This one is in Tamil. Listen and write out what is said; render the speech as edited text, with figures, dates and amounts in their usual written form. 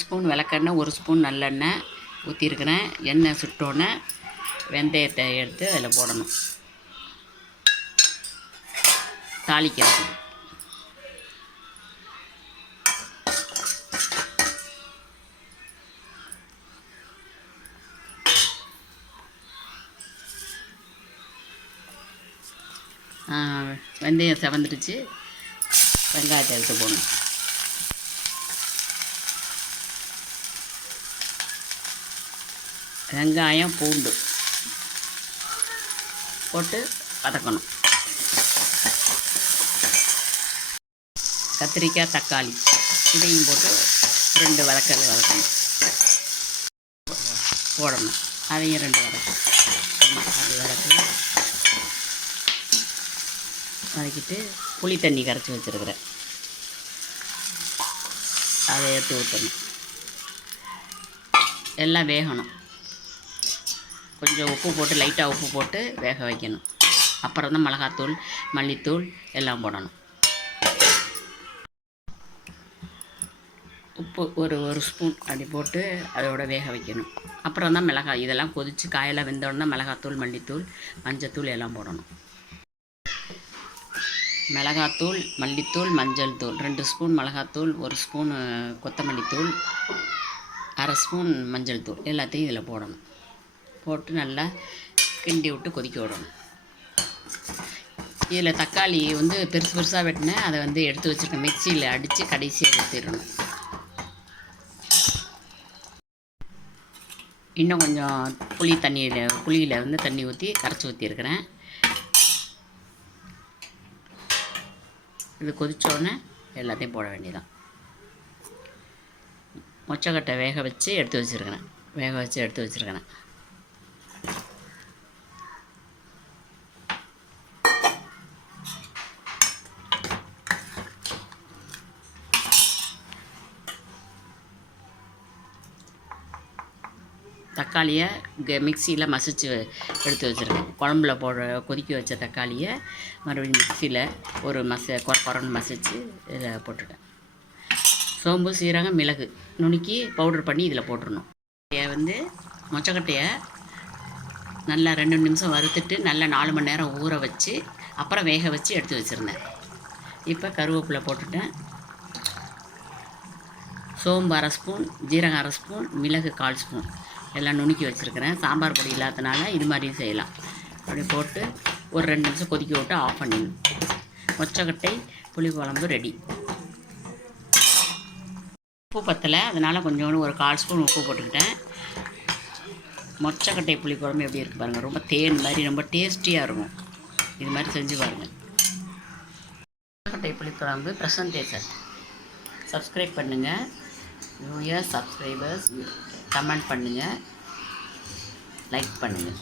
ஸ்பூன் விளக்கெண்ணெய், 1 ஸ்பூன் நல்லெண்ணெய் ஊற்றிருக்கிறேன். எண்ணெய் சுட்டோன்னே வெந்தயத்தை எடுத்து அதில் போடணும். தாளிக்கிறது. வெந்தயம் செவந்துடுச்சு. வெங்காயத்தை எடுத்து போடணும். வெங்காயம் பூண்டு போட்டு வதக்கணும். கத்திரிக்காய் தக்காளி இதையும் போட்டு 2 வதக்கணும் போடணும். அதையும் 2 அது வதக்கிட்டு புளி தண்ணி கரைச்சி வச்சுருக்கிறேன், அதை எடுத்து ஊற்றணும். எல்லாம் வேகணும். கொஞ்சம் உப்பு போட்டு லைட்டாக உப்பு போட்டு வேக வைக்கணும். அப்புறம் தான் மிளகாத்தூள் மல்லித்தூள் எல்லாம் போடணும். உப்பு ஒரு ஸ்பூன் அப்படி போட்டு அதோட வேக வைக்கணும். அப்புறம் தான் மிளகாய் இதெல்லாம் கொதித்து காயெல்லாம் வெந்தோடனே மிளகாத்தூள் மல்லித்தூள் மஞ்சத்தூள் எல்லாம் போடணும். மிளகாத்தூள் மல்லித்தூள் மஞ்சள் தூள் 2 ஸ்பூன் மிளகாத்தூள், 1 ஸ்பூன் கொத்தமல்லி தூள், 1/2 ஸ்பூன் மஞ்சள் தூள் எல்லாத்தையும் இதில் போடணும். போட்டு நல்லா கிண்டி விட்டு கொதிக்க விடணும். இதில் தக்காளி வந்து பெருசு பெருசாக வெட்டினேன், அதை வந்து எடுத்து வச்சுருக்கேன். மிக்சியில் அடித்து கடைசியாக ஊற்றிடணும். இன்னும் கொஞ்சம் புளியில் வந்து தண்ணி ஊற்றி கரைச்சி ஊற்றிருக்கிறேன். இது கொதித்தோடனே எல்லாத்தையும் போட வேண்டியதான். மொச்சக்கட்டை வேக வச்சு எடுத்து வச்சுருக்கிறேன். தக்காளியை மிக்சியில் மசித்து எடுத்து வச்சுருக்கேன். குழம்புல கொதிக்க வச்ச தக்காளியை மறுபடியும் மிக்சியில் குறன்னு மசித்து இதில் போட்டுட்டேன். சோம்பு சீரகம் மிளகு நுணுக்கி பவுடர் பண்ணி இதில் போட்டுடணும். வந்து மொச்சக்கட்டையை நல்லா 2 நிமிஷம் வறுத்துட்டு நல்லா 4 மணி நேரம் ஊற வச்சு அப்புறம் வேக வச்சு எடுத்து வச்சுருந்தேன். இப்போ கருவேப்பிலை போட்டுட்டேன். சோம்பு 1/2 ஸ்பூன், ஜீரகம் 1/2 ஸ்பூன், மிளகு 1/4 ஸ்பூன் எல்லாம் நுணுக்கி வச்சுருக்கிறேன். சாம்பார் பொடி இல்லாதனால இது மாதிரியும் செய்யலாம். அப்படி போட்டு ஒரு 2 நிமிஷம் கொதிக்க விட்டு ஆஃப் பண்ணிடணும். மொச்சக்கட்டை புளி குழம்பு ரெடி. உப்பு பத்தலை, அதனால் கொஞ்சோண்டு ஒரு 1/4 ஸ்பூன் உப்பு போட்டுக்கிட்டேன். மொச்சக்கட்டை புளி குழம்பு எப்படி இருக்குது பாருங்கள். ரொம்ப தேன் மாதிரி ரொம்ப டேஸ்டியாக இருக்கும். இது மாதிரி செஞ்சு பாருங்கள். மொச்சக்கட்டை புளி குழம்பு ப்ரெசன்டேஷன். சப்ஸ்கிரைப் பண்ணுங்கள். நியூ இயர் சப்ஸ்கிரைபர்ஸ் கமெண்ட் பண்ணுங்கள், லைக் பண்ணுங்கள்.